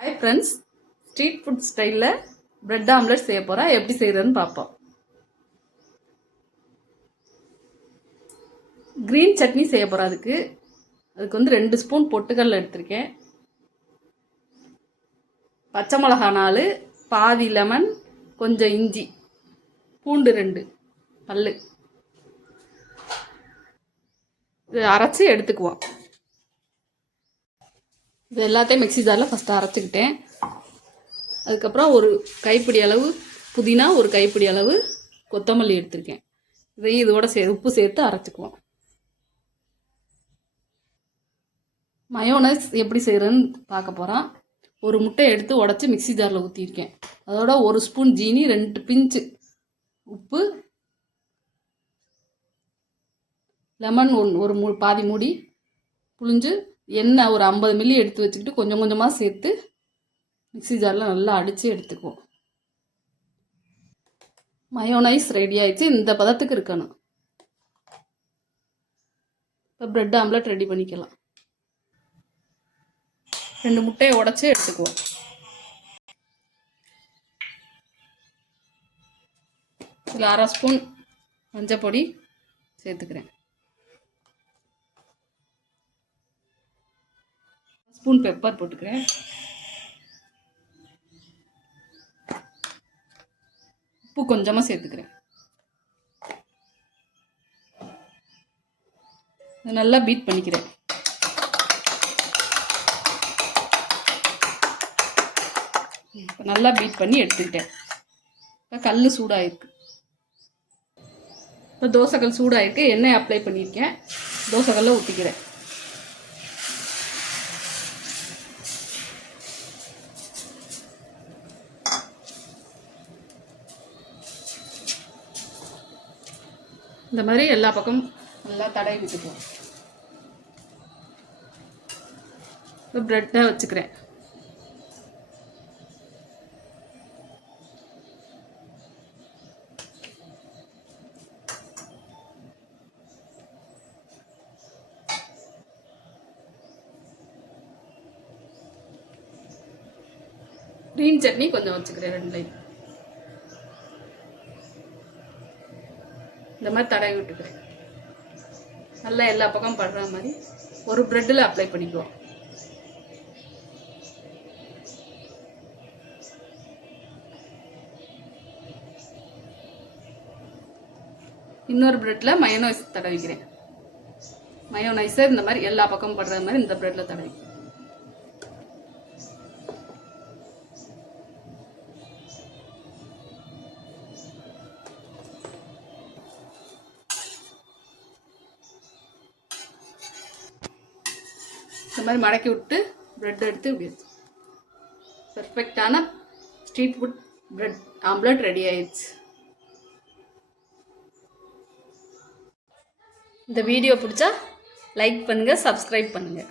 Hi friends, street food ஸ்டைலில் bread omelette செய்ய போகிறேன். எப்படி செய்கிறதுன்னு பார்ப்போம். க்ரீன் சட்னி செய்ய போகிறேன். அதுக்கு வந்து 2 ஸ்பூன் பொட்டுக்கடலை எடுத்திருக்கேன். பச்சை மிளகா 4, பாதி லெமன், கொஞ்சம் இஞ்சி, பூண்டு 2 பல்லு. இது அரைச்சி எடுத்துக்குவோம். இது எல்லாத்தையும் மிக்ஸி ஜாரில் ஃபஸ்ட்டு அரைச்சிக்கிட்டேன். அதுக்கப்புறம் ஒரு கைப்பிடி அளவு புதினா, ஒரு கைப்பிடி அளவு கொத்தமல்லி எடுத்திருக்கேன். இதையும் இதோட உப்பு சேர்த்து அரைச்சிக்குவோம். மயோனைஸ் எப்படி செய்கிறதுன்னு பார்க்க போகிறோம். ஒரு முட்டையை எடுத்து உடச்சி மிக்ஸி ஜாரில் ஊற்றிருக்கேன். அதோட 1 ஸ்பூன் ஜீனி, 2 பிஞ்சு உப்பு, லெமன் ஒரு பாதி மூடி புழிஞ்சு, எண்ணெய் ஒரு 50 மில்லி எடுத்து வச்சுக்கிட்டு கொஞ்சம் கொஞ்சமாக சேர்த்து மிக்ஸி ஜாரில் நல்லா அடித்து எடுத்துக்குவோம். மயோனைஸ் ரெடி ஆயிடுச்சு. இந்த பதத்துக்கு இருக்கணும். இப்போ பிரெட் ஆம்லெட் ரெடி பண்ணிக்கலாம். 2 முட்டையை உடச்சி எடுத்துக்குவோம். இதில் 1/2 ஸ்பூன் மஞ்சள் பொடி சேர்த்துக்கிறேன். 1 ஸ்பூன் பெப்பர் போட்டுக்கிறேன். உப்பு கொஞ்சமாக சேர்த்துக்கிறேன். நல்லா பீட் பண்ணிக்கிறேன். நல்லா பீட் பண்ணி எடுத்துக்கிட்டேன். இப்போ கல் சூடாயிருக்கு. இப்போ தோசைக்கல் சூடாயிருக்கு. எண்ணெய் அப்ளை பண்ணியிருக்கேன். தோசைக்கல்ல ஊற்றிக்கிறேன். இந்த மாதிரி எல்லா பக்கமும் நல்லா தடவி விட்டுக்குவோம். இப்போ பிரெட்டை வச்சுக்கிறேன். க்ரீன் சட்னி கொஞ்சம் வச்சுக்கிறேன். 2 லைன் இந்த மாதிரி தடவி விட்டுக்கிறேன். நல்லா எல்லா பக்கம் படுற மாதிரி ஒரு பிரெட்டில் அப்ளை பண்ணிக்குவோம். இன்னொரு பிரெட்டில் மயோனைஸ் தடவிக்கிறேன். மயோனைஸை இந்த மாதிரி எல்லா பக்கம் படுற மாதிரி இந்த பிரெட்டில் தடவிக்கிறேன். இந்த மாதிரி மடக்கி விட்டு பிரெட் எடுத்து இப்படி பெர்ஃபெக்டான street food bread omelette ready ஆயிடுச்சு. இந்த வீடியோ பிடிச்சா லைக் பண்ணுங்கள், சப்ஸ்கிரைப் பண்ணுங்கள்.